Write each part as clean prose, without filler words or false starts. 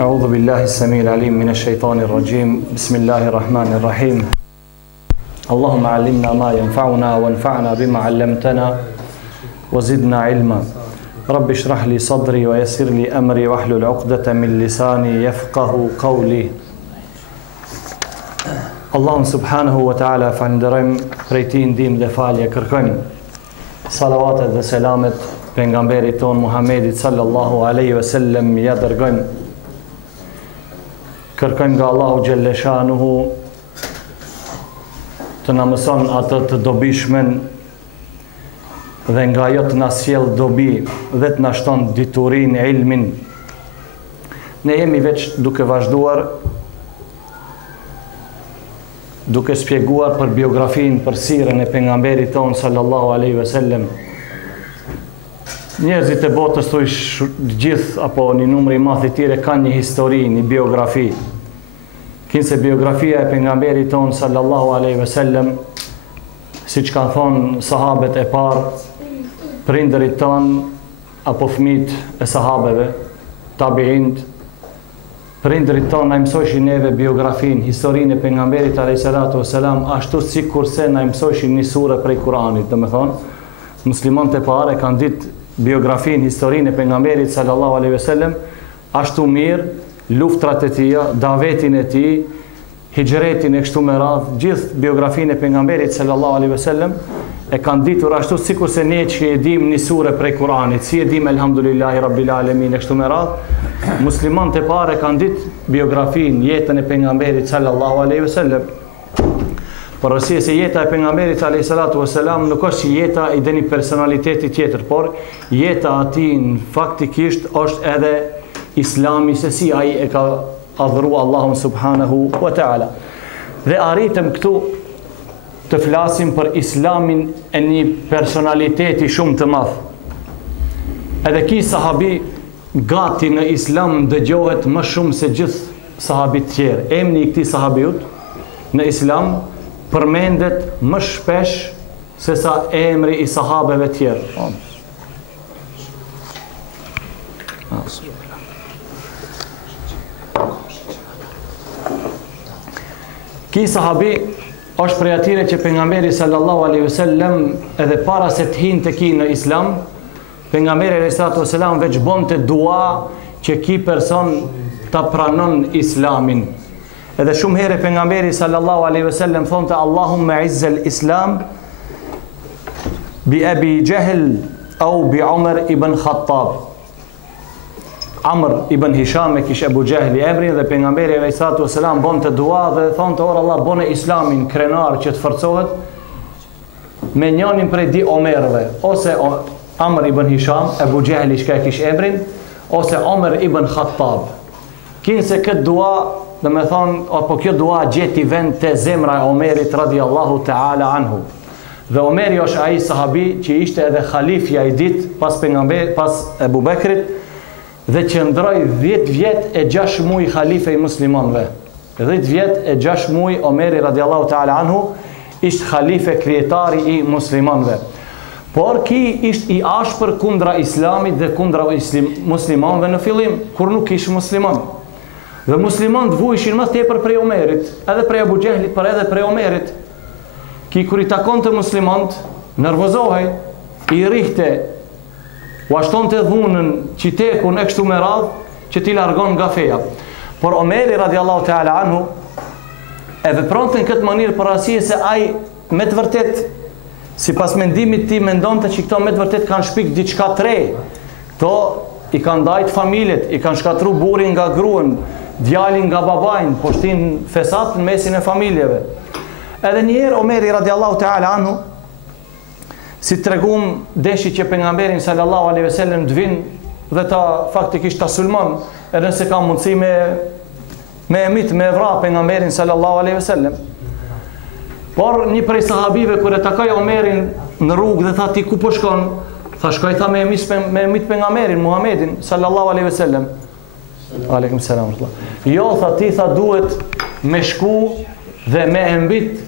أعوذ بالله السميع العليم من الشيطان الرجيم بسم الله الرحمن الرحيم اللهم علمنا ما ينفعنا وانفعنا بما علمتنا وزدنا علما رب اشرح لي صدري ويسر لي أمري واحلل عقدة من لساني يفقه قولي اللهم سبحانه وتعالى فاندرم prej ديم dhe falje kërkojmë salavatet dhe selamet pejgamberit ton Muhammedit sallallahu alaihi wasallam ja dërgojmë. Kërkojmë nga Allahu xhelle shanuhu të na mëson atë të dobishmen dhe nga ajo të na sjell dobi dhe të na shton diturinë, ilmin. Ne jemi veç duke vazhduar duke shpjeguar për biografinë, për sirën e pejgamberit ton sallallahu alaihi wasallam. Njerëzit e botës gjithë apo një numër i madh i tyre kanë një histori, një biografi. Kinse biografia e pejgamberit ton sallallahu alaihi wasallam, siç kanë thonë sahabët e parë, prindërit ton apo fëmijët e sahabeve, tabiint, prindërit ton na mësojshin neve biografin, historinë e pejgamberit alayhi salatu wasalam, ashtu sikurse na mësojshin një sure prej Kuranit. Domethënë, muslimanët e parë kanë ditë biografin, historinë e pejgamberit sallallahu alaihi wasallam ashtu mirë, luftrat e tij, davetin e tij, hijretin e kështu me radhë, gjithë biografinë e pejgamberit sallallahu alaihi wasallam e kanë ditur ashtu sikurse ne që e dim një sure prej Kuranit, si e dim elhamdulillahi rabbil alamin e kështu me radhë. Muslimanët e parë kanë ditë biografinë, jetën e pejgamberit sallallahu alaihi wasallam. Por arsye se jeta e pejgamberit alayhi salatu wasalam nuk është jeta i një personaliteti tjetër, por jeta ati faktikisht është edhe Islami, se si ai e ka adhuruar Allahun subhanahu wa taala. Dhe arritëm këtu të flasim për Islamin e një personaliteti shumë të madh. Edhe ky sahabi gati në Islam dëgjohet më shumë se gjithë sahabit tjerë. Emri i këtij sahabiut në Islam përmendet më shpesh se sa emri i sahabeve tjerë. Ki sahabi është prej atyre që pejgamberi sallallahu alaihi wasallam edhe para se të hinte ki në Islam, pejgamberi alayhi salatu wasalam veç bonte dua që ki person ta pranon Islamin. Edhe shumë herë pejgamberi sallallahu alaihi wasallam thonte Allahumma izzel Islam bi Abi Jahl au bi Umar ibn Khattab. Amr ibn Hisham e kish Abu Jahli emrin dhe pejgamberi alayhi salatu wasalam bonte dua dhe thonte or Allah bone Islamin krenar që të forcohet me njënin prej di Omerëve, ose Amr ibn Hisham, Abu Jahli që kish emrin, ose Umar ibn Khattab. Kinse këtë dua, dhe me thonë, apo kjo dua gjeti vend të zemra e Omerit radiallahu ta'ala anhu. Dhe Omeri është ai sahabi që ishte edhe khalifja i dit pas Ebu Bekrit dhe që ndroj 10 vjet e 6 muj khalife i muslimanve. 10 vjet e 6 muj Omeri radiallahu ta'ala anhu ishte khalife krijetari i muslimanve. Por ki ishte i ashpër kundra Islamit dhe kundra muslimanve në fillim, kur nuk ishte musliman. Dhe muslimanët vujshin më tepër prej Omerit, edhe prej Abu Jahlit, por edhe prej Omerit. Ki kur i takon të muslimanët, nervozohej, i rihte, u ashtonte dhunën, qitekun e kështu me radhë, që ti largon nga feja. Por Omeri radiallahu ta'ala anhu e vepronte në këtë mënyrë për arsye se ai me të vërtet, sipas mendimit ti mendonte që këto me të vërtet kanë shpik diçka të re. Këto i kanë ndajt familjet, i kanë shkatru burin nga gruan, djalin nga babajn, po shtin fesat në mesin e familjeve. Edhe njerë Omeri radiallahu ta'ala anhu, si të regum deshi që pejgamberin sallallahu alaihi wasallam të vinë dhe ta faktikisht ta sulmon, edhe nëse ka mundësi me emit, me evra pejgamberin sallallahu alaihi wasallam. Por një prej sahabive kur e takoi Omerin në rrugë dhe tha ti ku po shkon? Tha shkoj tha me emit pejgamberin Muhammedin sallallahu alaihi wasallam. Aleikum salam. Jo, tha ti tha duhet me shku dhe me embit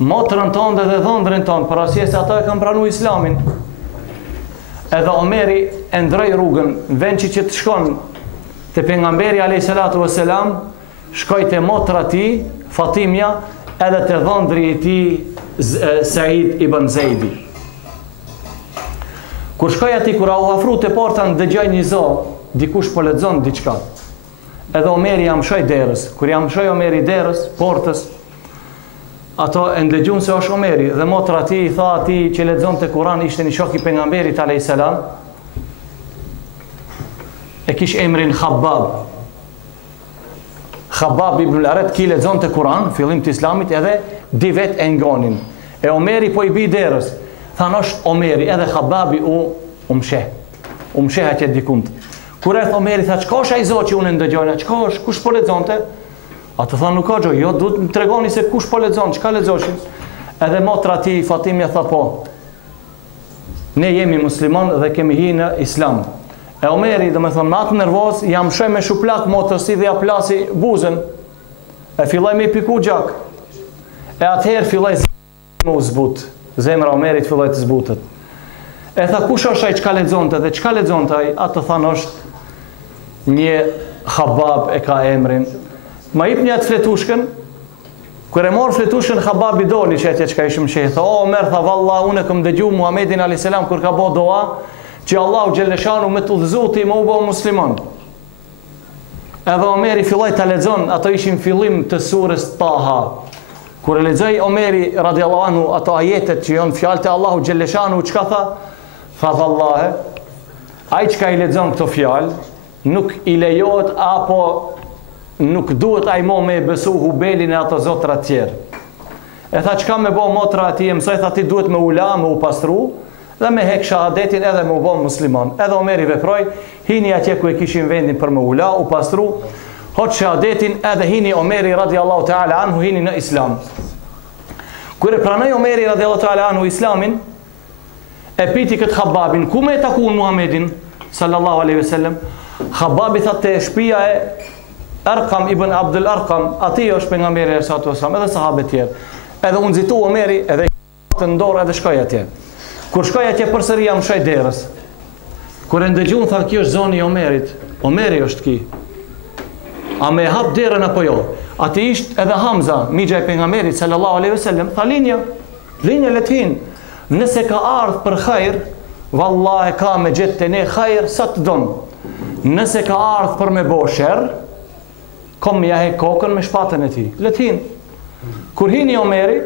motrën tonë dhe dhëndrin tonë, për arsye se ata e kanë pranuar Islamin. Edhe Omeri e ndroi rrugën, vend që të shkon te pejgamberi alayhi salatu vesselam, shkoi te motra ti, Fatimja, edhe te dhëndri i tij Said ibn Zeidi. Kur shkoi ati, kur u afru te porta, dëgjoi një zot, dikush po lexon diçka. Edhe Omeri jam shoj derës. Kur jam shoj Omeri derës, portës, ato e ndëgjun se është Omeri, dhe motra ti i tha ati që lexon te Kur'an, ishte një shok i pejgamberit alayhis salam, e kish emrin Khabbab. Khabbab ibn al-Arat ki lexon te Kur'an, fillim të Islamit, edhe di vet e ngonin. E Omeri po i bi derës. Than është Omeri, edhe Khabbabi u msheh atje dikund. Kur e Omeri tha, çka është ai zot që unë ndëgjoj? Çka është? Kush po lexonte? Atë tha, nuk ka gjë, jo, duhet më tregoni se kush po lexon, çka lexoshin. Edhe motra ti Fatimja tha, po. Ne jemi musliman dhe kemi hyrë në Islam. E Omeri, domethënë, me atë nervoz, jam shoj me shuplak motrës si dhe ja plasi buzën. E filloi me piku gjak. E atëherë filloi me u zbut. Zemra Omerit filloi të zbutet. E tha, kush është ai çka lexonte dhe çka lexonte ai? Atë thanë, është një Khabab e ka emrin. Ma jepni atë fletushkën. Kur e mor fletushkën, Khababi doli që atje çka ishim sheh. Tha, o Omer, tha, vallahu unë kam dëgjuar Muhamedit alayhis salam kur ka bë dua që Allahu xhelleshanu me të udhëzuti më u bë musliman. Edhe Omeri filloi ta lexon, ato ishin fillim të surës Taha. Kur e lexoi Omeri radiallahu anhu ato ajetet që janë fjalët e Allahu xhelleshanu, çka tha? Tha, vallahe, ai çka i lexon këto fjalë, nuk i lejohet apo nuk duhet ai mo me besu Hubelin e ato zotra të tjerë. E tha, çka me bo motra ati, mësoj, tha, ti duhet me ula, me u pastru, dhe me hek shahadetin edhe me u bo musliman. Edhe Omeri veproj, hini atje ku e kishin vendin për me ula, u pastru, hot shahadetin, edhe hini Omeri radiallahu ta'ala anhu, hini në Islam. Kër e pranoj Omeri radiallahu ta'ala anhu Islamin, e piti këtë Khababin, ku me e taku në Muhammedin, sallallahu aleyhi ve sellem, Khababi tha te shpia e Arqam ibn Abdul Arqam, ati është pejgamberi sallallahu aleyhi ve sellem, edhe sahabët tjerë. Edhe unë zitu Omeri, edhe të ndorë edhe shkoj atje. Kur shkoj atje përsëri jam shoj derës. Kur e ndëgjun, tha, kjo është zoni i Omerit. Omeri është ki. A me hap derën apo jo? Ati ishtë edhe Hamza, migja e pejgamberit sallallahu aleyhi ve sellem, tha, linja le të hinë. Nëse ka ardhë për khajr, vallahi ka me gjithë të ne khajr sa të donë. Nëse ka ardhë për me bo sherr, kom ja he kokën me shpatën e ti. Le të hinë. Kur hini Omeri,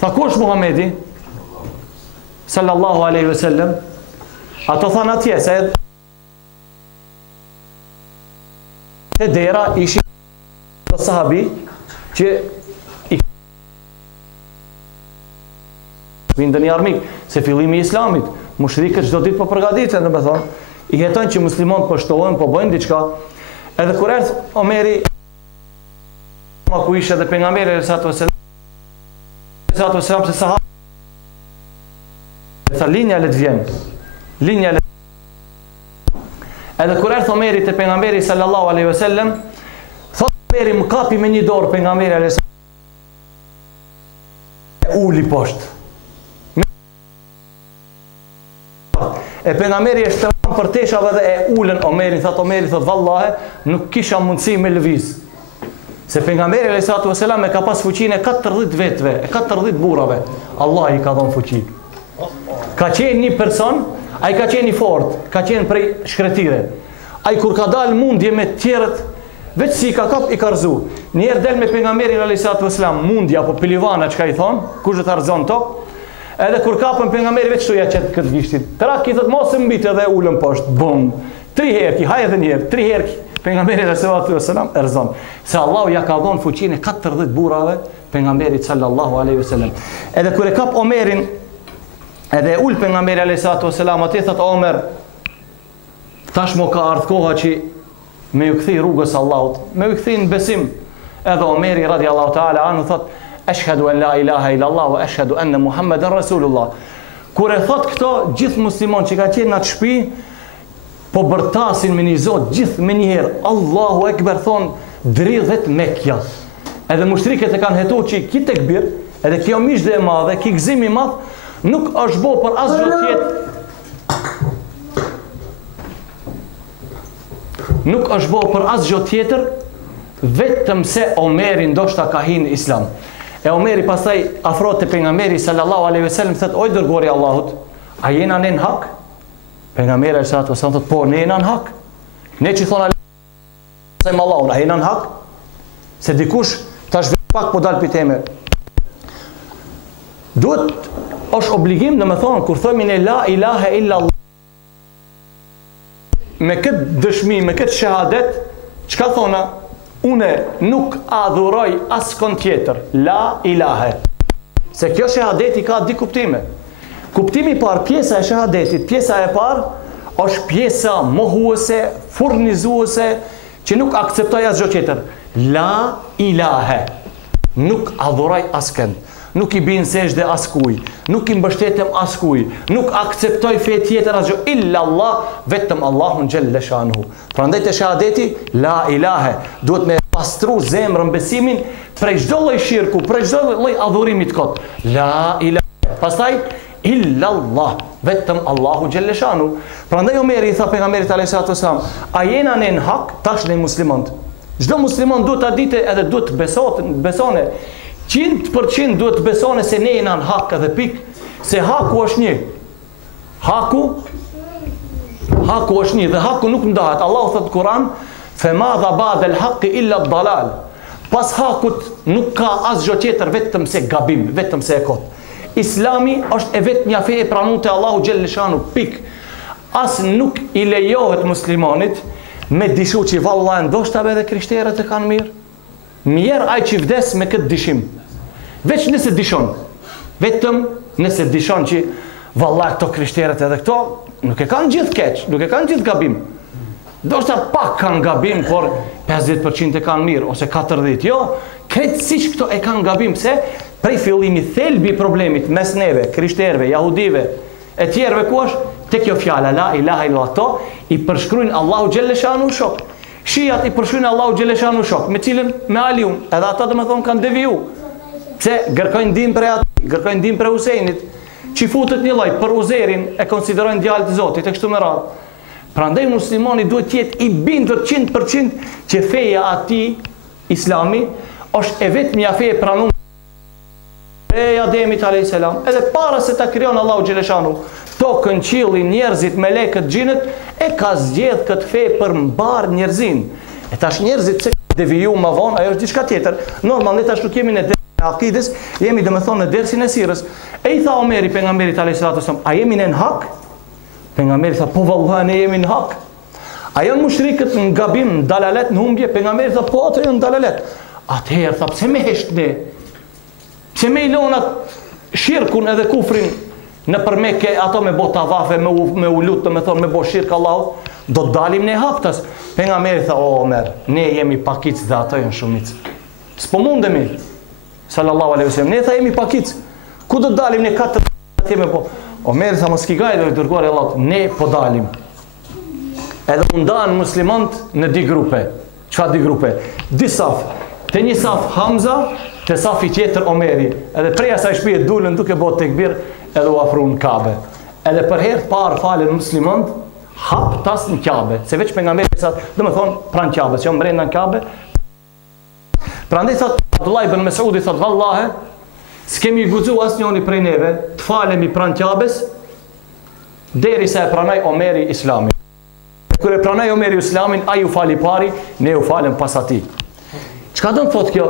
tha, ku është Muhamedi sallallahu aleyhi ve sellem? Ato thanë atje se e dera ishi të sahabi që i vindën i armik, se fillimi i Islamit, mushrikët çdo ditë po përgatiten, do të thonë, i jeton që muslimanët po shtohen, po bëjnë diçka. Edhe kur erdhi Omeri ku ishte edhe pejgamberi sallallahu aleyhi ve sellem se sahabë sa linja le të vjen. Linja le. Edhe kur erdhi Omeri te pejgamberi sallallahu aleyhi ve sellem, thot Omeri më kapi me një dorë pejgamberi aleyhi uli poshtë. E pejgamberi e shtron për teshave dhe e ulën Omeri, thot Omeri, thot vallahe, nuk kisha mundësi me lëviz. Se pejgamberi alayhi salatu vesselam e ka pas fuqinë 40 vetëve, 40 burrave. Allah i ka dhënë fuqi. Ka qenë një person, ai ka qenë i fortë, ka qenë prej shkretire. Ai kur ka dalë mundje me të tjerët, vetë si ka kap i ka rzu. Një herë del me pejgamberin alayhi salatu vesselam, mundja apo pilivana çka i thon, kush do ta rrezon tok. Edhe kur kapën pejgamberi vetë shtoja çet këtë gishtin. Trak i thot mos e mbit edhe ulën poshtë. Bum. 3 herë ki, haj edhe një herë, 3 herë. Pejgamberi sallallahu aleyhi ve sellem erzon. Se Allahu ja ka dhënë fuqinë 40 burrave pejgamberit sallallahu aleyhi ve sellem. Edhe kur e kap Omerin, edhe ul pejgamberi alayhi salatu ve selam, atë thot Omer, tashmë ka ardhur koha që me ju kthej rrugës Allahut, me ju kthej në besim. Edhe Omeri radiallahu ta'ala anhu thot, ashhadu an la ilaha illa Allah wa ashhadu anna Muhammadan rasulullah. Kur e thot këto, gjithë musliman që ka qenë në atë shtëpi, po bërtasin me një zot, gjithë me njëherë, Allahu Ekber thonë, dridhet Mekja. Edhe mushrikët e kanë hetu që ki tekbir, edhe kjo mishdhe e madhe, ki gëzimi madh, nuk është bo për asgjë tjetër. nuk është bo për asgjë tjetër, vetëm se Omeri ndoshta ka hinë Islam. E Omeri pastaj afrohet te pejgamberi sallallahu alaihi wasallam, thot: "O dërguari i Allahut, a jena ne në hak?" Pejgamberi sallallahu alaihi wasallam thot: "Po, ne jena në hak. Ne që thonë se Allahun, a jena në hak?" Se dikush tash pak po dal piteme. Duhet është obligim, domethënë, kur themi ne la ilaha illa Allah, me këtë dëshmi, me këtë shahadet, çka thona? Une nuk adhuroj askon tjetër, la ilahe. Se kjo shahadeti ka di kuptime. Kuptimi par, pjesa e shahadetit, pjesa e par, është pjesa mohuese, furnizuese, që nuk akceptoj asgjë tjetër. La ilahe. Nuk adhuroj asken. Nuk i bin sejdë askuj, nuk i mbështetem askuj, nuk akceptoj fe tjetër asgjë illa Allah, vetëm Allahun xhelle shanuhu. Prandaj te shahadeti la ilahe duhet me pastru zemrën, besimin prej çdo lloj shirku, prej çdo lloj adhurimi të kot. La ilahe. Pastaj illa Allah, vetëm Allahu xhelle shanuhu. Prandaj Omeri i tha pejgamberit alayhis salam: "A jena ne në hak?" Tash ne muslimanët. Çdo musliman duhet ta ditë edhe duhet të besone 100% duhet të besone se ne jena në hak edhe pik, se haku është një. Haku është një dhe haku nuk ndahet. Allahu thot në Kur'an: "Fema dha ba'da al-haqqi illa ad-dalal." Pas hakut nuk ka asgjë tjetër vetëm se gabim, vetëm se e kot. Islami është e vetmja fe e pranuar te Allahu xhelle shanu, pik. As nuk i lejohet muslimanit me dishu që vallahi ndoshta edhe krishterët e kanë mirë. Mirë ai që vdes me këtë dishim. Veç nëse dishon. Vetëm nëse dishon që vallahi këto krishterët edhe këto nuk e kanë gjithë keq, nuk e kanë gjithë gabim. Ndoshta pak kanë gabim, por 50% e kanë mirë ose 40%. Jo, krejtësisht këto e kanë gabim, pse prej fillimi thelbi i problemit mes neve, krishterëve, jahudive e tjerëve ku është te kjo fjala la ilaha illa Allah, i përshkruajnë Allahu xhelle shanu shok. Shijat i përshkruajnë Allahu xhelle shanu shok, me cilën me Aliun, edhe ata domethënë kanë deviju. Se kërkojnë ndihmë për atë, kërkojnë ndihmë për Husejnit, që futet një lloj për Uzerin, e konsiderojnë djalë të Zotit e kështu me radhë. Prandaj muslimani duhet të jetë i bindur 100% që feja ati, Islami, është e vetmja fe e pranuar e Ademit alayhis salam, edhe para se ta krijon Allahu xhelle shanu tokën, qiellin, njerëzit, melekët, xhinët, e ka zgjedh këtë fe për mbar njerëzin. E tash njerëzit se deviju më vonë, ajo është diçka tjetër. Normal ne tash nuk jemi në akides, jemi domethënë në dersin e sirrës. E i tha Omeri pejgamberit alayhis salam: "A jemi ne në hak?" Pejgamberi tha: "Po vallahi ne jemi në hak." A janë mushrikët në gabim, në dalalet, në humbje? Pejgamberi tha: "Po, ato janë në dalalet." Atëherë tha: "Pse me hesht ne? Pse me i lonat shirkun edhe kufrin në përmeke ato me bo tavafe, me u lutë, me thonë me bo shirkë Allahut, do të dalim ne haptas." Pejgamberi tha: "O Omer, ne jemi pakic dhe ato janë shumic. S'po mundemi." Sallallahu alaihi wasallam, ne tha jemi pakic. Ku do të dalim ne katër me po? Omer tha: "Mos kigaj dërguar Allahut, ne po dalim." Edhe undan muslimant në di grupe. Çfarë di grupe? Di saf. Te një saf Hamza, te safi tjetër Omeri. Edhe prej asaj shtëpie dulën duke bërë tekbir edhe u afruan Kabe. Edhe për herë parë falen muslimant hap tas në Kabe. Se veç pejgamberi sa, domethënë pranë Kabes, jo brenda në Kabe. Prandaj thot Abdullah ibn Mesudi thot: "Vallahi, s'kemi guxu asnjëri prej neve të falemi pranë Kabes derisa e pranoi Omeri Islamin. Kur e pranoi Omeri Islamin, ai u fali pari, ne u falem pas atij." Çka do të thotë kjo?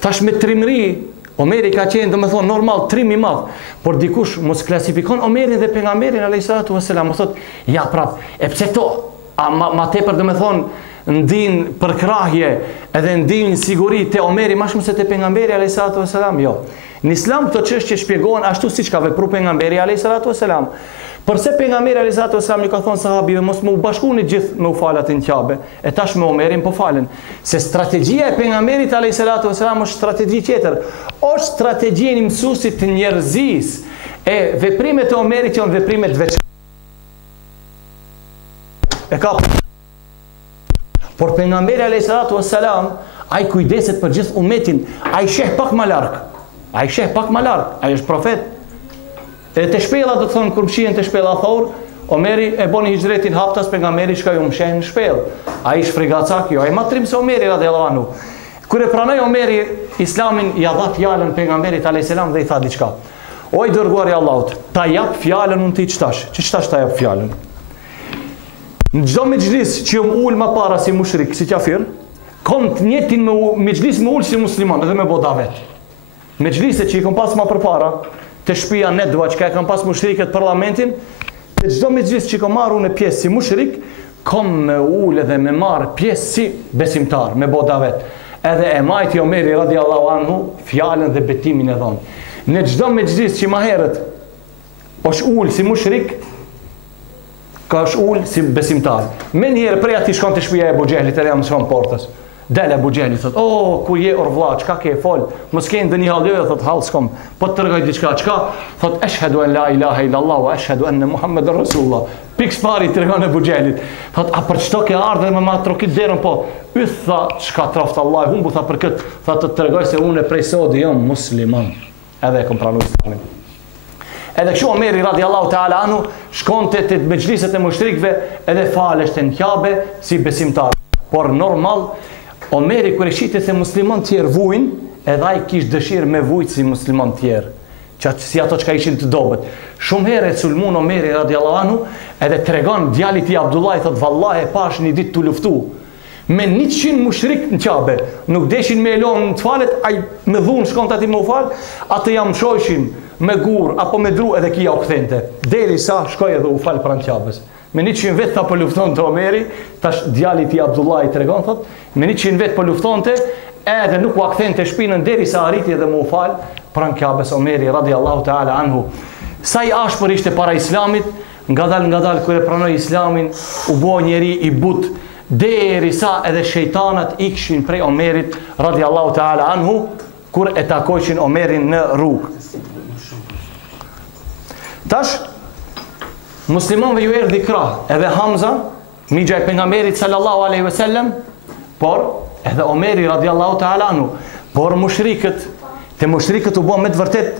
Tash me trimëri, Omeri ka qenë domethënë normal trim i madh, por dikush mos klasifikon Omerin dhe pejgamberin alayhis salatu wasalam, thotë: "Ja prap, e pse këto ma tepër domethënë ndin përkrahje edhe ndin siguri te Omeri më shumë se te pejgamberi alayhis salatu wasalam." Jo. Në Islam këto çështje shpjegohen ashtu siç ka vepruar pejgamberi alayhis salatu wasalam. Përse pejgamberi alayhis salatu wasalam i ka thonë sahabive mos më u bashkuni gjithë me u falat në Kabe, e tash me Omerin po falen. Se strategjia e pejgamberit alayhis salatu wasalam është strategji tjetër. Është strategjia e mësuesit të njerëzis. E veprimet e Omerit janë veprime të veçanta. E ka. Por pejgamberi alayhis salatu wasalam ai kujdeset për gjithë umetin, ai sheh pak më larg. Ai sheh pak më larg, ai është profet. E të shpella do të thonë kur mshihen të shpella thor, Omeri e boni hijretin haptas, pejgamberi shkoi u msheh në shpellë. Ai shfrigacak, jo, ai më trim se Omeri radhiyallahu anhu. Kur e pranoi Omeri Islamin, ja dha fjalën pejgamberit alayhis salam dhe i tha diçka. O i dërguari i Allahut, ta jap fjalën unë ti çtash. Ç'tash ta jap fjalën? Në çdo mexhlis që ul më para si mushrik, si kafir, kom të njëjtin me mexhlis me ul si musliman, edhe me bodavet. Mexhliset që i kom pas më përpara, te shtëpia Nedva që kam pas mushrikët parlamentin, te çdo mexhlis që kom marrë unë pjesë si mushrik, kom me ul edhe me marr pjesë si besimtar, me bodavet. Edhe e majti Omeri radhiyallahu anhu fjalën dhe betimin e dhon. Në çdo mexhlis që më herët është ul si mushrik, ka është ul si besimtar. Me njerë prej ati shkon të shtëpia e Abu Xehlit, edhe jam shkon portës. Del Abu Xehli thot, "Oh, ku je orvlla, çka ke fol? Mos ke ndonjë hallë?" Thot, "Hall s'kom." Po të tregoj diçka, çka? Thot, "Ashhadu an la ilaha illa Allah wa ashhadu anna Muhammadar Rasulullah." Piks pari tregon Abu Xehlit. Thot, "A për çto ke ardhur me ma trokit derën po?" Yth tha, "Çka troft Allah, humbu tha për kët." Tha, "Të tregoj se unë prej sodi jam musliman." Edhe e kom pranuar Islamin. Edhe kështu Omeri radhiyallahu ta'ala anhu shkonte te mexhliset e mushrikëve edhe faleshte në Kabe si besimtar. Por normal Omeri kur e shite se musliman tjerë vujnë, edhe ai kish dëshirë me vujt si musliman tjerë, si ato që ka ishin të dobet. Shumë herë sulmun Omeri radhiyallahu anhu, edhe tregon djalit i Abdullah, thot, "Vallahi pash një ditë të luftu me 100 mushrik në Kabe, nuk deshin me elon të falet, ai me dhunë shkon të ati me u fal, atë jam shojshin me gur apo me dru edhe kia u kthente. Derisa shkoi edhe u fal pranë Kabes. Me 100 vet po lufton te Omeri, tash djalit i Abdullah i tregon thot, me 100 vet po luftonte, edhe nuk u kthente shpinën derisa arriti edhe me u fal pranë Kabes Omeri radhiyallahu ta'ala anhu. Sa i ashpër ishte para Islamit, ngadal kur e pranoi Islamin, u bë njeri i but, derisa edhe shejtanat ikshin prej Omerit radhiyallahu ta'ala anhu kur e takojshin Omerin në rrugë. Tash muslimanëve ju erdhi krah, edhe Hamza, migja e pejgamberit sallallahu alaihi wasallam, por edhe Omeri radhiyallahu ta'ala anhu, por te mushrikët u bë me të vërtet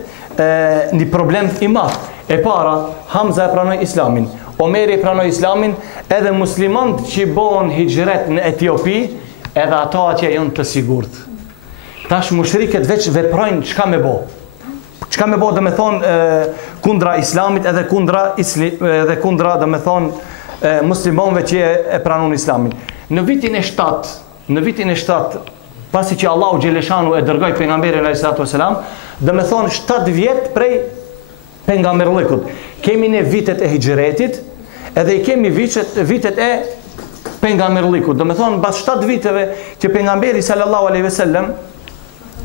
një problem i madh. E para, Hamza e pranoi Islamin, Omeri e pranoi Islamin, edhe muslimanët që bën hijret në Etiopi, edhe ato atje janë të sigurt. Tash mushrikët veç veprojnë çka me bë. Çka me bë, do me thonë kundra Islamit edhe kundra do me thonë muslimanëve që e pranon Islamin. Në vitin e 7, pasi që Allahu Gjeleshanu e dërgoi pejgamberin alayhis salatu wasalam, do me thonë 7 vjet prej pejgamberlikut. Kemi ne vitet e hijretit, edhe i kemi vitet e pejgamberlikut. Do me thonë pas 7 viteve që pejgamberi sallallahu alaihi wasallam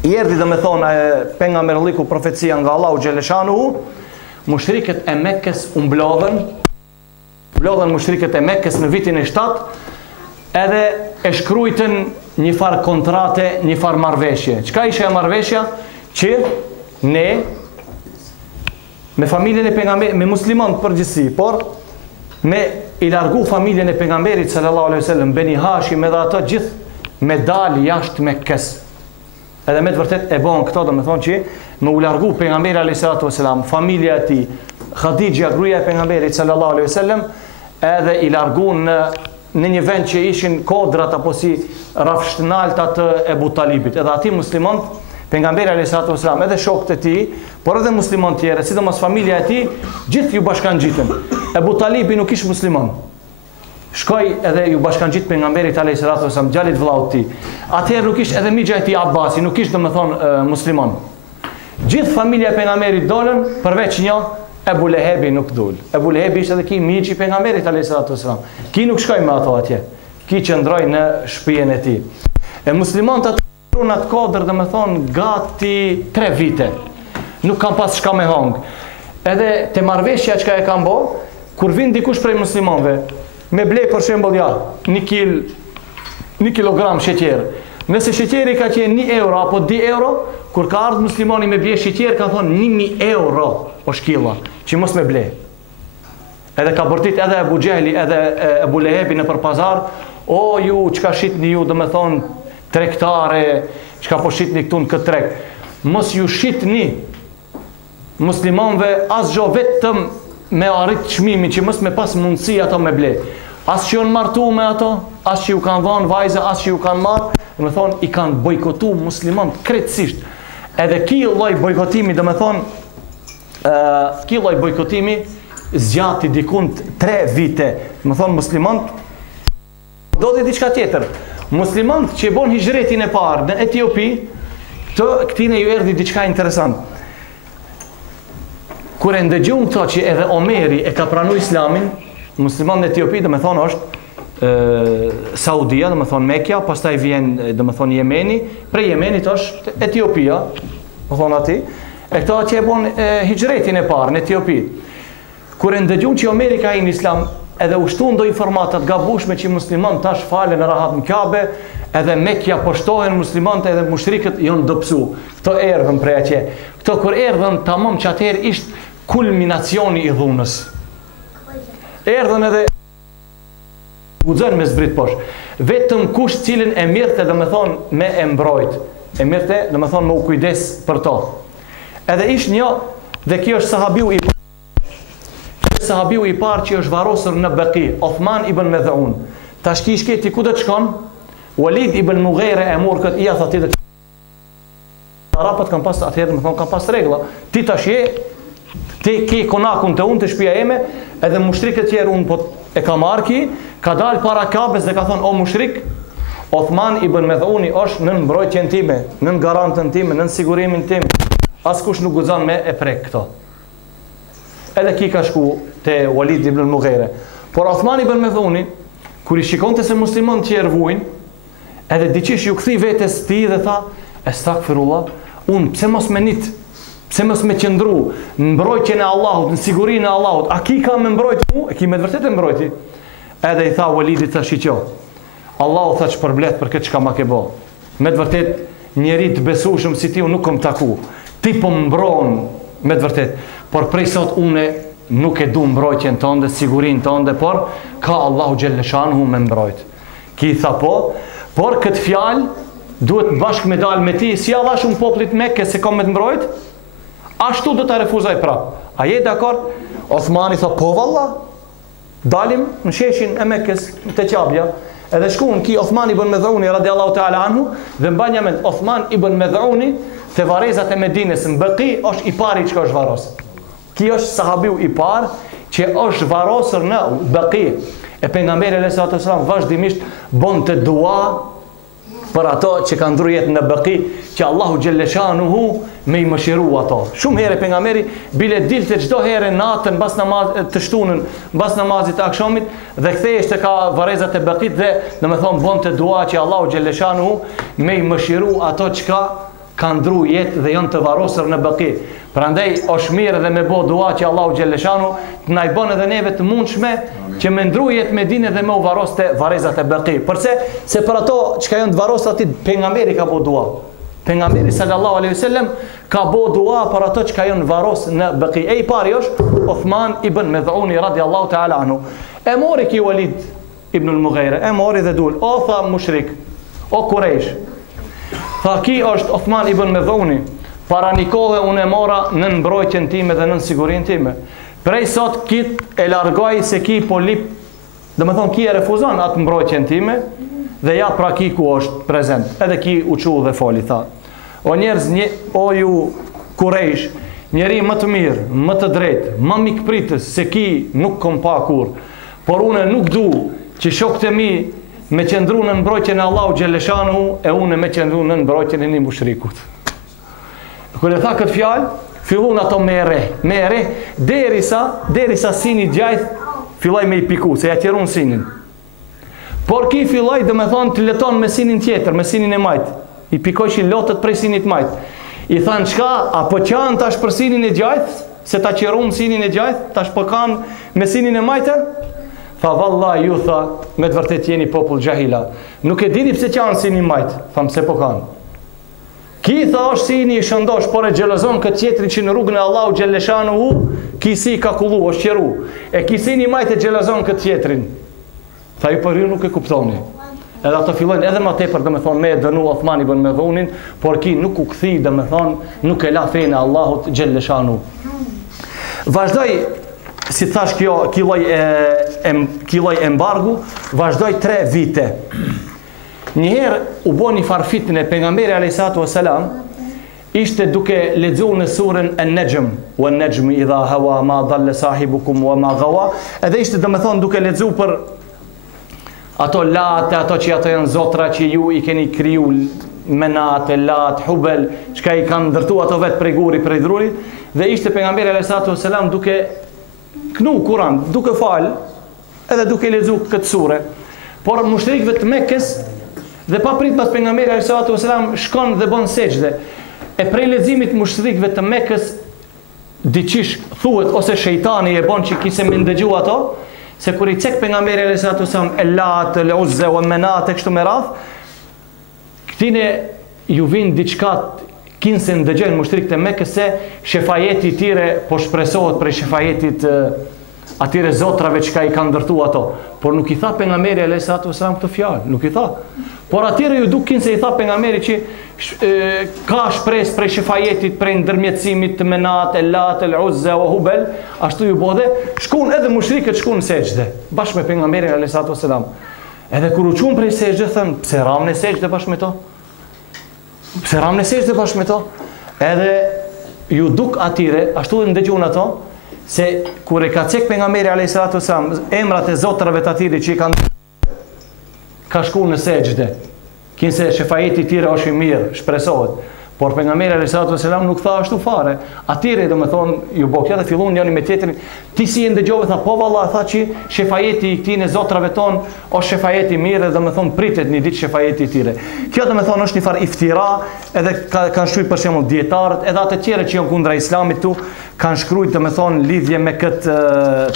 i erdhi, do me thonë pejgamberliku profecia nga Allahu Gjeleshanu, mushrikët e Mekkës u mblodhen mushrikët e Mekkës në vitin e 7, edhe e shkrujtën një farë kontrate, një farë marrëveshje. Çka ishte e marrëveshja? Që ne me familjen e pejgamberit, me muslimanët përgjithësi, por me i largu familjen e pejgamberit sallallahu alaihi wasallam, Beni Hashim edhe ato gjithë me dalë jashtë Mekkës. Edhe me të vërtet e bën këto, do me thonë që me u largu pejgamberi alayhis salatu wasalam, familja e tij, Khadija gruaja e pejgamberit sallallahu alaihi wasallam, edhe i largu në një vend që ishin kodrat apo si rafshtënalta të Ebu Talibit. Edhe ati muslimanët, pejgamberi alayhis salatu wasalam, edhe shokët e tij, por edhe muslimanë tjerë, sidomos familja e tij, gjithë ju bashkangjitën. Ebu Talibi nuk ishte musliman. Shkoi edhe ju bashkangjit pejgamberit alayhis salatu wasalam, djalit vllaut tij. Atëherë nuk ishte edhe migja e tij Abasi, nuk ishte domethënë musliman. Gjithë familja e pejgamberit dolën, përveç një, Ebu Lehebi nuk dul. Ebu Lehebi ishte edhe ki miqi i pejgamberit alayhis salatu wasalam. Ki nuk shkoi me ato atje. Ki qëndroi në shtëpinë e tij. E muslimanët atë në atë kodër, domethënë gati 3 vite. Nuk kam pas shka me hang. Edhe te marrëveshja çka e kanë bë, kur vin dikush prej muslimanëve, me blej për shembull ja, 1 kilogram sheqer. Nëse sheqeri ka qenë 1 euro apo 2 euro, kur ka ardhur muslimani me blej sheqer, ka thonë 1000 euro o shkilla, që mos me blej. Edhe ka bërtit edhe Abu Xehli, edhe Ebu Lehebi në për pazar, o ju, çka shitni ju, do me thonë tregtare, çka po shitni këtu në këtë treg. Mos ju shitni muslimanëve asgjë vetëm me arrit çmimin që mos me pas mundësi ato me ble. As që janë martu me ato, as që ju kanë dhënë vajza, as që ju kanë marrë, do të thonë i kanë bojkotuar muslimanët krejtësisht. Edhe ky lloj bojkotimi, do të thonë, ky lloj bojkotimi zgjati dikun 3 vite. Do të thonë muslimanët do të diçka tjetër. Muslimanët që bën hijretin e parë në Etiopi, këtine ju erdhi diçka interesant. Kur e ndëgjum këto që edhe Omeri e ka pranu islamin, musliman në Etiopi, dhe me thonë është Saudia, dhe me thonë Mekja, pastaj vjen, dhe me thonë Jemeni, prej Jemenit është Etiopia, dhe thonë ati, e këto që e bon hijretin e parë në Etiopi. Kur e ndëgjum që Omeri ka i në islam, edhe ushtun do informatat gabushme që musliman tash falen në rahat në Kabe, edhe Mekja poshtohen muslimant edhe mushrikët jonë dopsu. Këto erdhën prej atje. Këto kur erdhën tamam që atëherë ishtë kulminacioni i dhunës. Erdhën edhe guxën me zbrit poshtë. Vetëm kush cilin e mirte dhe me thonë me e mbrojt. E mirte dhe me thonë me u kujdes për to. Edhe ish një, dhe kjo është sahabiu i parë që është varosur në Baqi, Othman ibn Mad'un. Tash ki shketi ku do të shkon? Walid ibn Mughira e mor këtë ia thotë ti. Arabët kanë pas atëherë, më thonë kanë pas rregulla. Ti tash je ti ke konakun të unë të shtëpia jeme, edhe mushrikët tjerë unë po e ka marrë ki, ka dalë para Kabes dhe ka thonë o mushrik, Othman ibn Mad'uni është në mbrojtjen time, në garantën time, në sigurimin tim. Askush nuk guxon me e prek këto. Edhe ki ka shku te Walid ibn Mughira. Por Othman ibn Mad'uni, kur i shikonte se musliman tjerë vujnë, edhe diqish ju kthi vetes ti dhe tha, estakfirullah, unë pse mos me nit, pse mos me qëndru në mbrojtjen e Allahut, në sigurinë e Allahut, a ki ka me mbrojt mu? E ki me të vërtet e mbrojti? Edhe i tha Walidit, tha shiqo, Allahu tha që përblet për këtë që ka ma ke bo. Me të vërtet, njeri të besueshëm si ti unë nuk kom taku. Ti po mbron, me të vërtet, por prej sot une nuk e du mbrojtjen tënde, sigurinë tënde, por ka Allahu Gjellëshanuhu me mbrojt. Ki tha po, por këtë fjalë duhet bashkë me dalë me ti, si adhash unë poplit Mekke se kom me të mbrojt, ashtu do të refuzaj prap. A je dakord? Othmani tha, po valla, dalim në sheshin e Mekkes, të qabja, edhe shkun ki Othman ibn Mad'uni radiallahu ta'ala anhu, dhe mba një mend, Othman ibn Mad'uni, të varezat e Medines në Baqi, është i pari që ka është varos. Ki është sahabiu i parë, që është varosër në Baqi. E pejgamberi alayhis salam vazhdimisht bon të dua për ato që kanë ndru jetë në Baqi, që Allahu Gjellëshanuhu me i mëshiru ato. Shumë herë pejgamberi bile dilte çdo herë natën mbas namazit të shtunën, mbas namazit të akşamit dhe kthehej te ka varrezat e Baqit dhe domethënë bon të dua që Allahu Gjellëshanuhu me i mëshiru ato çka kanë ndru jetë dhe janë të varosur në Baqi. Prandaj është mirë dhe me bo dua që Allahu Gjellëshanu të na i bën edhe neve të mundshme që me ndru jetë Medinë dhe me u varos të varezat e Baqi. Përse? Se për ato që ka janë të varosur aty pejgamberi ka bo dua. Pejgamberi sallallahu alaihi wasallam ka bo dua për ato që ka janë varos në Baqi. E i pari është Othman ibn Mad'uni radiallahu ta'ala anhu. E mori ki Walid ibn al-Mughira, e mori dhe dul, o tha mushrik, o Quraysh. Tha ki është Othman ibn Mad'uni, para një kohë unë e mora në mbrojtjen time dhe në sigurinë time. Prej sot kit e largoj se ki polip, dhe me thonë ki e refuzon atë mbrojtjen time, dhe ja pra ki ku është prezent. Edhe ki u qu dhe foli, tha. O njerëz, o ju Quraysh, njeri më të mirë, më të drejtë, më mikpritës, se ki nuk kom pa kur, por une nuk du që shokët e mi me qëndru në mbrojtjen e Allahu Gjellëshanuhu e une me qëndru në mbrojtjen e një mushrikut. Kër e tha këtë fjalë, fillun ato me ere, derisa sini gjajth filloj me i piku, se ja tjerun sinin. Por ki filloj dhe me thonë të leton me sinin tjetër, me sinin e majtë. I pikojshin lotët prej sinit majtë. I thanë qka, apo qanë tash për sinin e gjajth, se ta qerun sinin e gjajth, tash për kanë me sinin e majtë? Tha, valla, ju tha, me të vërtet jeni popull gjahila. Nuk e dini pse qanë sinin majtë, thamë se po kanë. Ki tha është si një shëndosh, por e gjelozon këtë tjetëri që në rrugën e Allahu Gjellëshanuhu, ki si ka kullu, është qeru. E ki si një majtë e gjelozon këtë tjetërin. Tha ju për ju nuk e kuptoni. Edhe ato fillojnë edhe ma tepër dhe me thonë me e dënu Othman ibn Mad'unin, por ki nuk u këthi dhe me thonë nuk e la fejnë Allahut Gjellëshanuhu. Vazhdoj si thash ky lloj embargu vazhdoi 3 vite. Njëherë u bë një farfitën e pejgamberit alayhisalatu wasalam, ishte duke lexuar në surën An-Najm, wa an-najmu idha hawa ma dhalla sahibukum wa ma ghawa, edhe ishte domethënë duke lexuar për ato late, ato që ato janë zotra që ju i keni kriju, Menat, Lat, Hubel, çka i kanë ndërtuar ato vetë prej guri, prej drurit, dhe ishte pejgamberi alayhisalatu wasalam duke knu Kur'an, duke fal, edhe duke lexuar këtë sure. Por mushrikëve të Mekës, dhe pa prit pas pejgamberit alayhisalatu wasalam, shkon dhe bën sejdë. E prej leximit mushrikëve të Mekës, diçish thuhet ose shejtani e bën që kise më ndëgju ato, se kur i cek pejgamberi alayhisalatu wasalam Lat, Uzza wa Manat kështu me radh, këtine ju vin diçka kinse ndëgjojnë mushrikët e Mekës se shefajeti i tyre po shpresohet prej shefajetit atyre zotrave që i kanë ndërtu ato. Por nuk i tha pejgamberi alayhisalatu wasalam këtë fjalë, nuk i tha. Por atyre ju dukin se i tha pejgamberi që ka shpresë prej shefajetit, prej ndërmjetësimit të Menat, Lat, Uzza wa Hubel, ashtu ju bodhe, shkon edhe mushrikët shkon në sejdë bashkë me pejgamberin alayhisalatu wasalam. Edhe kur u çun prej sejdë thën, pse ram në sejdë bashkë me to? Pse ram në sejdë bashkë me to? Edhe ju duk atyre, ashtu e ndëgjon ato, se kur e ka cek pejgamberi alayhisalatu wasalam emrat e zotrave të atyre që i kanë ka shku në sejdë. Kinse shefajeti i tyre është i mirë, shpresohet. Por pejgamberi alayhisalatu wasalam nuk tha ashtu fare. Atyre domethënë ju bë kjo dhe fillon njëri me tjetrin. Ti si e ndëgjove tha po valla, tha që shefajeti i këtij zotrave ton është shefajeti i mirë, domethënë pritet një ditë shefajeti i tyre. Kjo domethënë është një farë iftira, edhe kanë shkruaj për shembull dietarët, edhe ato të tjerë që janë kundra islamit tu kanë shkruaj domethënë lidhje me këtë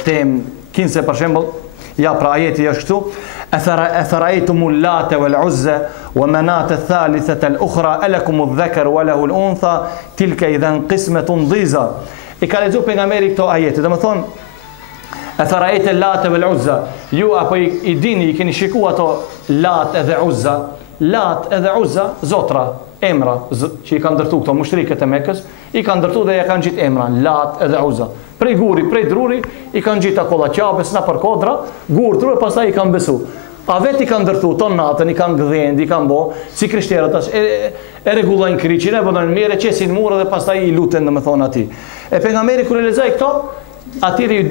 temë. Kinse për shembull, ja pra ajeti është këtu. أفرأيتم اللات والعزى ومناة الثالثة الأخرى ألكم الذكر وله الأنثى تلك إذا قسمة ضيزى. I ka lexuar pejgamberi këto ajete. Domethënë أفرأيت اللات والعزى, ju apo i dini, i keni shikuar ato Lat edhe Uzza. Lat edhe Uzza zotra, emra që i kanë ndërtuar këto mushrikët e Mekës, i kanë ndërtuar dhe ja kanë gjetë emra Lat edhe Uzza. Prej guri, prej druri, i kanë gjetë akolla qapës, na për kodra, gur druri, pastaj i kanë besu. A vetë i kanë ndërtu, ton natën, i kanë gdhend, i kanë bo, si krishterët tash, e rregullojnë kriqin, e bëdojnë mirë, e qesin murë dhe pastaj i luten, dhe me thonë ati. E pejgamberi kur e lexoi këto, atyre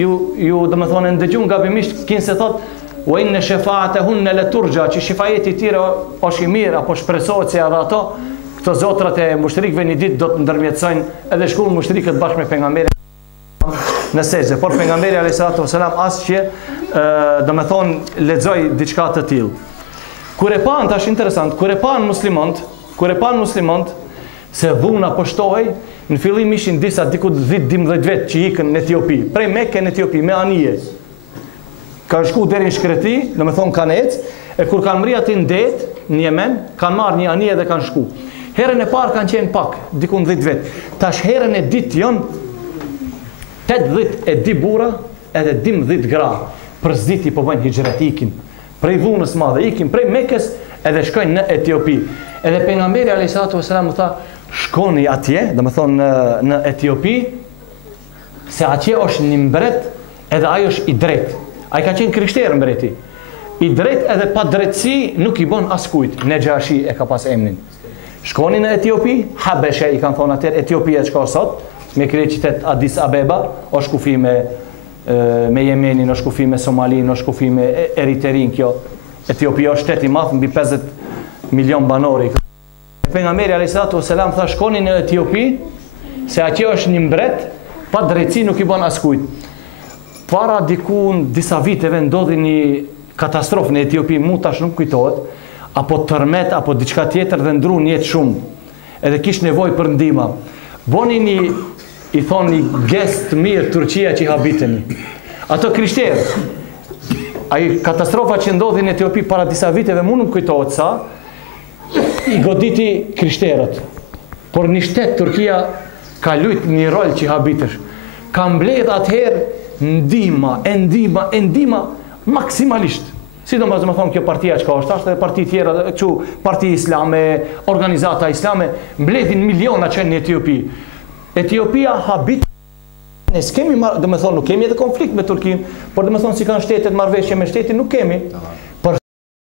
ju dhe me thonë, ndëgjun gabimisht, kinse thot, wa inna shafa'atahunna la turja, që shifajeti i tyre është i mirë, apo shpresohet se edhe ato, këto zotrat e mushrikëve një ditë do të ndërmjetësojnë, edhe shkuën mushrikët bashkë me pejgamberin në sejdë. Por pejgamberi alayhisalatu wasalam asgjë do me thonë lexoj diçka të tillë. Kur e pan, tash interesant, kur e pan muslimant se dhuna po shtohej, në fillim ishin disa diku 10-12 vjet që ikën në Etiopi, prej Mekë në Etiopi me anije. Kanë shku deri në Shkreti, do me thonë kanë ecë, e kur kanë mri aty në det, në Yemen, kanë marrë një anije dhe kanë shku. Herën e parë kanë qenë pak, diku 10 vjet. Tash herën e ditë janë 82 burra edhe 12 gra. Për zditi po bëjnë hijret, ikin prej dhunës madhe, ikin prej Mekës edhe shkojnë në Etiopi. Edhe pejgamberi alayhisalatu wasalam u tha, shkoni atje, do të thonë në Etiopi, se atje është një mbret, edhe ai është i drejtë. Ai ka qenë krishterë mbreti. I drejtë edhe pa drejtësi nuk i bën askujt. Nejashi e ka pas emrin. Shkoni në Etiopi, Habeshe i kanë thonë atje, Etiopia çka sot, me krejt qytet Addis Abeba, është kufi me Yemenin, është kufi me Somalin, është kufi me Eritrein. Kjo Etiopia është shtet i madh, mbi 50 milion banori. Pejgamberi alayhisalatu wasalam tha, shkoni në Etiopi, se atje është një mbret, pa drejtësi nuk i bën askujt. Para diku disa viteve ndodhi një katastrofë në Etiopi, mu tash nuk kujtohet, apo tërmet apo diçka tjetër dhe ndru një jetë shumë. Edhe kish nevojë për ndihmë. Boni një, i thonë një gest mirë Turqia që i habiteni. Ato krishterë, ai katastrofa që ndodhi në Etiopi para disa viteve, mu nuk kujtohet sa, i goditi krishterët. Por një shtet Turqia ka lujt një rol që i habitesh. Ka mbledh atëherë ndihma maksimalisht. Sidomos më thonë kjo partia që ka është edhe parti tjera, parti islame, organizata islame, mbledhin miliona që në Etiopi. Etiopia habit Ne s'kemi, do me thonë, nuk kemi edhe konflikt me Turkin, por do me thonë si kanë shtetet marrëveshje me shtetin, nuk kemi.